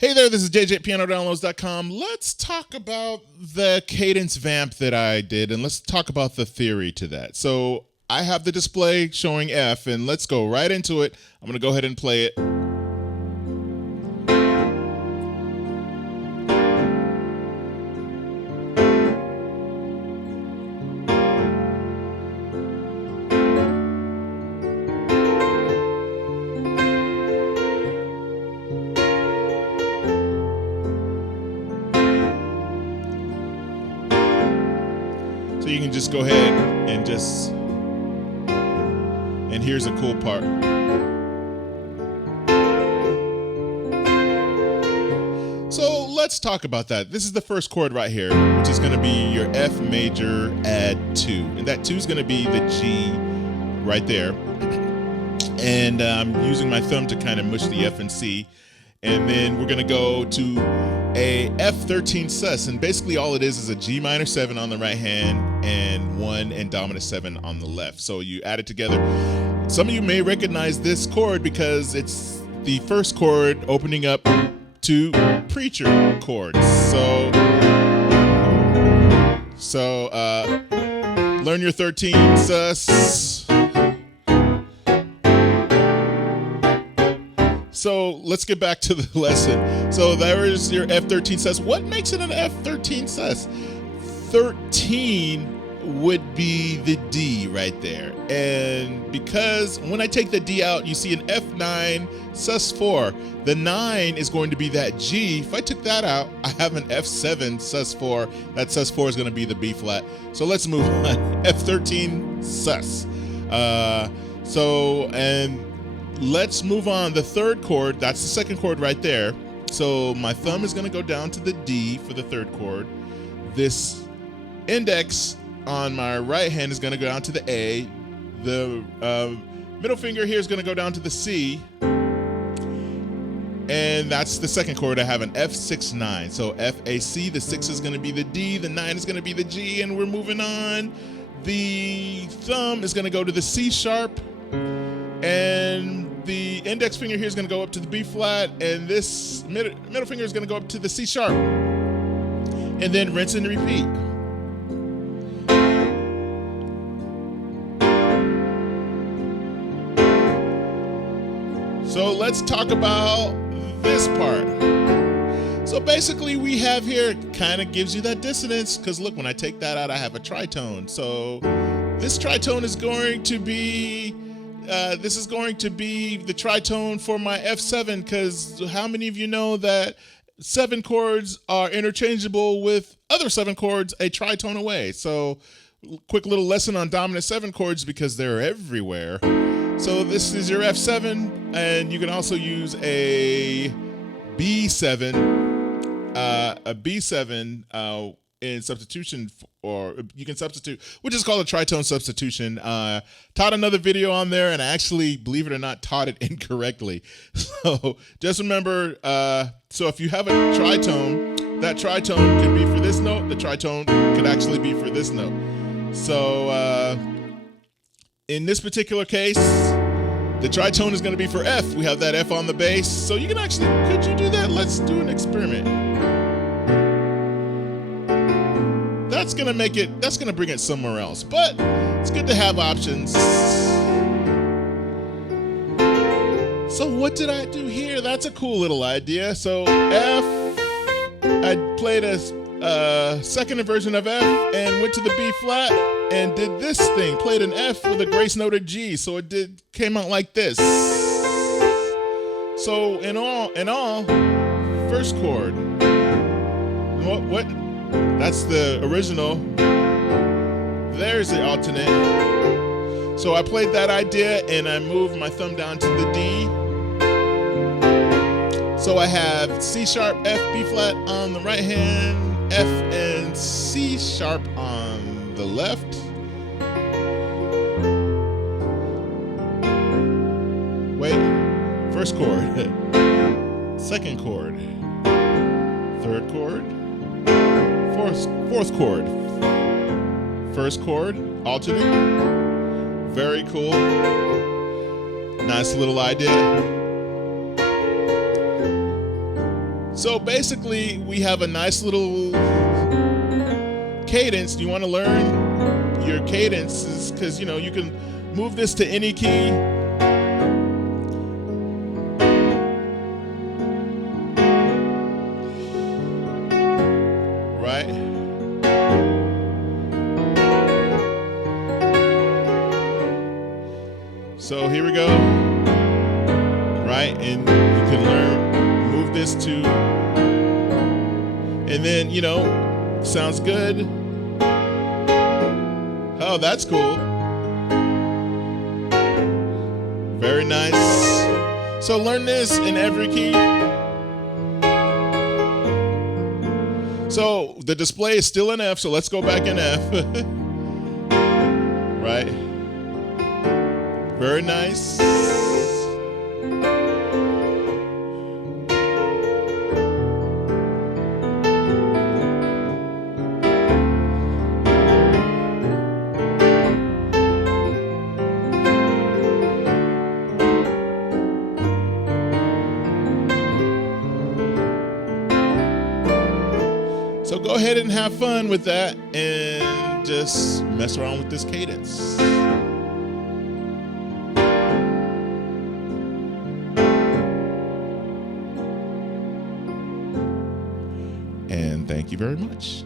Hey there, this is JJ at PianoDownloads.com. Let's talk about the cadence vamp that I did, and let's talk about the theory to that. So I have the display showing F, and let's go right into it. I'm going to go ahead and play it. So you can just go ahead and and here's a cool part. So let's talk about that. This is the first chord right here, which is going to be your F major add 2. And that 2 is going to be the G right there. And I'm using my thumb to kind of mush the F and C. And then we're going to go to a F13 sus, and basically all it is a G minor 7 on the right hand and 1 and dominant 7 on the left. So you add it together. Some of you may recognize this chord because it's the first chord opening up to preacher chords. So learn your 13 sus. So let's get back to the lesson. So there is your F13 sus. What makes it an F13 sus? 13 would be the D right there. And because when I take the D out, you see an F9 sus 4. The 9 is going to be that G. If I took that out, I have an F7 sus 4. That sus 4 is going to be the B flat. So let's move on. F13 sus. Let's move on. The third chord, that's the second chord right there. So my thumb is going to go down to the D for the third chord. This index on my right hand is going to go down to the A. The middle finger here is going to go down to the C. And that's the second chord. I have an F6, 9. So F, A, C. The 6 is going to be the D. The 9 is going to be the G. And we're moving on. The thumb is going to go to the C sharp. And the index finger here is going to go up to the B flat, and this middle finger is going to go up to the C sharp. And then rinse and repeat. So let's talk about this part. So basically we have here, kind of gives you that dissonance, because look, when I take that out, I have a tritone. So this tritone is going to be this is going to be the tritone for my F7, because how many of you know that 7 chords are interchangeable with other 7 chords a tritone away? So quick little lesson on dominant 7 chords because they're everywhere. So this is your F7, and you can also use a B7, in substitution, or you can substitute, which is called a tritone substitution. Taught another video on there, and I actually, believe it or not, taught it incorrectly. So just remember, so if you have a tritone, that tritone can be for this note, the tritone could actually be for this note. So in this particular case, the tritone is going to be for F. We have that F on the bass. So you can actually, could you do that? Let's do an experiment. That's gonna bring it somewhere else, but it's good to have options. So what did I do here? That's a cool little idea. So F, I played a second version of F and went to the B flat and did this thing, played an F with a grace note of G. So it came out like this. So in all, first chord. What? That's the original. There's the alternate. So I played that idea and I moved my thumb down to the D. So I have C sharp, F, B flat on the right hand, F and C sharp on the left. Wait, first chord, second chord, third chord, fourth chord, first chord, alternate. Very cool. Nice little idea. So basically, we have a nice little cadence. Do you want to learn your cadences? Because, you know, you can move this to any key. Right? So here we go. Right? And you can move this to, and then, you know, sounds good. Oh, that's cool. Very nice. So learn this in every key. So the display is still in F, so let's go back in F. Right? Very nice. So go ahead and have fun with that and just mess around with this cadence. And thank you very much.